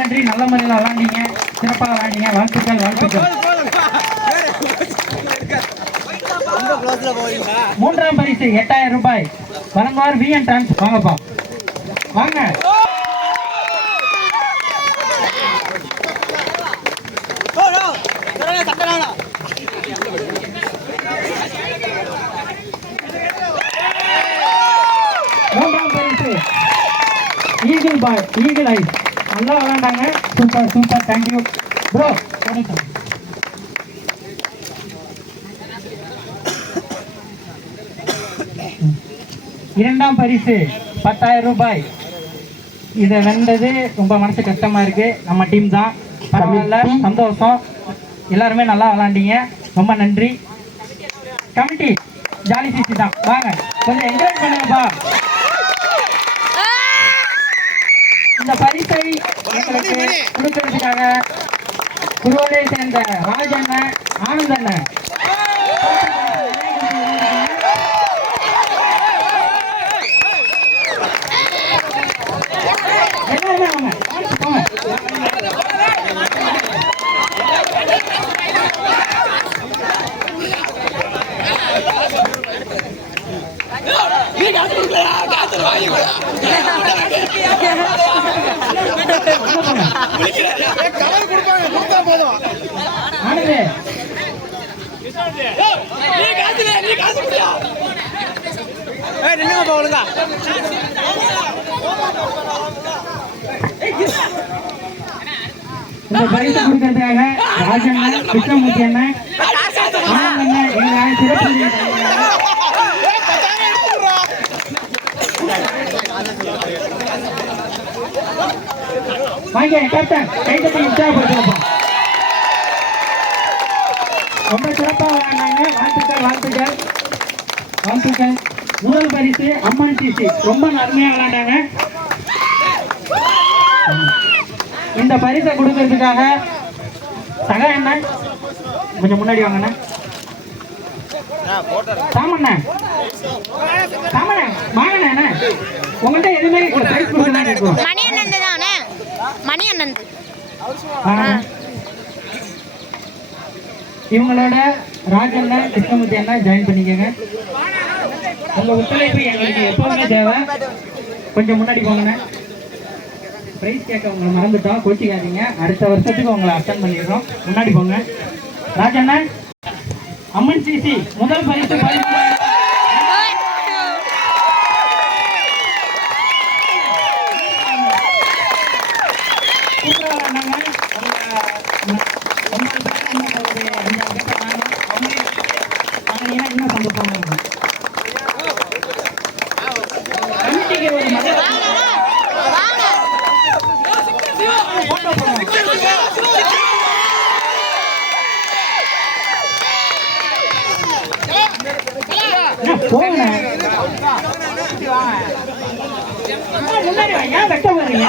நன்றி. நல்ல முறையில் விளையாண்டீங்க, சிறப்பாக விளையாண்டீங்க. வாழ்த்துக்கள் வாழ்த்துக்கள். மூன்றாம் பரிசு 8000 ரூபாய் வழங்குவார் VN டிரான்ஸ். வாங்கப்பா வாங்க. மூன்றாம் பரிசு ஈகிள் பாய், ஈகிள் ஐஸ். நல்லா விளையாண்டாங்க. Super super, thank you bro. இரண்டாம் பரிசு 10,000 ரூபாய். இதை வென்றது ரொம்ப மனசு கஷ்டமா இருக்கு. நம்ம டீம் தான். பரவாயில்ல, சந்தோஷம். எல்லாருமே நல்லா விளையாண்டீங்க, ரொம்ப நன்றி. கமிட்டி ஜாலி சிசி தான். வாங்க கொஞ்சம் என்ஜாய் பண்ணுங்கப்பா. இந்த பரிசை எங்களுக்கு கொடுக்கறதுக்காக குருவலை சேர்ந்த ராஜண்ணன், ஆனந்தண்ணன் இந்த பரிசு கொடுக்கறதுக்காக ராஜண்ணன், கிருஷ்ணமூர்த்தி அண்ணன், ஆனந்தண்ணன் எங்க சிறப்பு வாங்க. கேப்டன் கைதட்டி உற்சாகப்படுத்துங்கப்பா. ரொம்ப சிறப்பாக விளையாண்டாங்க. வாழ்த்துக்கள் வாழ்த்துக்கள் வாழ்த்துக்கள். முதல் பரிசு அம்மன் சிசி, ரொம்ப அருமையா விளையாண்டாங்க. இந்த பரிசை கொடுக்கறதுக்காக சகா என்ன கொஞ்சம் முன்னாடி வாங்கண்ணா. சாமண்ணா சாமண்ணா வாங்கண்ணா. உங்கள்கிட்ட எதுவுமே பரிசு கொடுக்கலாம். மணி அண்ணன் இவங்களோட ராஜண்ணன், கிருஷ்ணமூர்த்தி அண்ணா ஜாயின் பண்ணிக்கங்க. உங்க ஒத்துழைப்பு எங்களுக்கு எப்பவுமே தேவை. கொஞ்சம் முன்னாடி போங்கண்ணே. பிரைஸ் கேட்க உங்களை மறந்துட்டோம், கோச்சிக்காதீங்க. அடுத்த வருஷத்துக்கு உங்களை அட்டன் பண்ணிடுறோம். முன்னாடி போங்க. ராஜண்ணன், அம்மன் சிசி முதல் பரிசு என்ன சந்தோஷமா இருக்கும். போங்க முன்னாடி வாங்க. வெட்ட போறீங்க.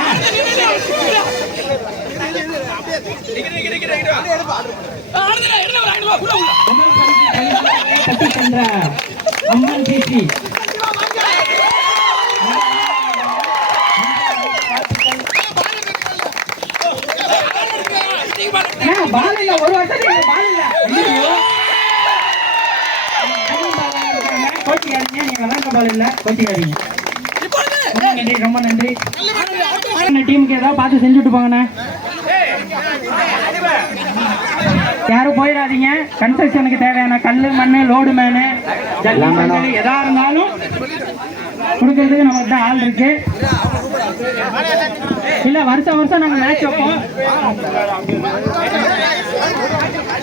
கட்டி சென்ற அம்மன் சிசி பால் இல்ல. ஒரு வருஷத்துக்கு பால் இல்ல. கோச்சிக்காதீங்க. நீங்க விளையாட்ட பால் இல்ல, கோச்சிக்காதீங்க. நன்றி, ரொம்ப நன்றி. டீமுக்கு ஏதாவது பார்த்து செஞ்சுட்டு போங்கண்ணே. யாரும் போயிடாதீங்க. கன்ஸ்ட்ரக்ஷனுக்கு தேவையான கல்லு, மண்ணு, லோடு மேனு எதா இருந்தாலும் கொடுக்கறதுக்கு நமக்கு தான் ஆள் இருக்கு. இல்ல வருஷம் வருஷம் நாங்க மேட்ச் வைப்போம்.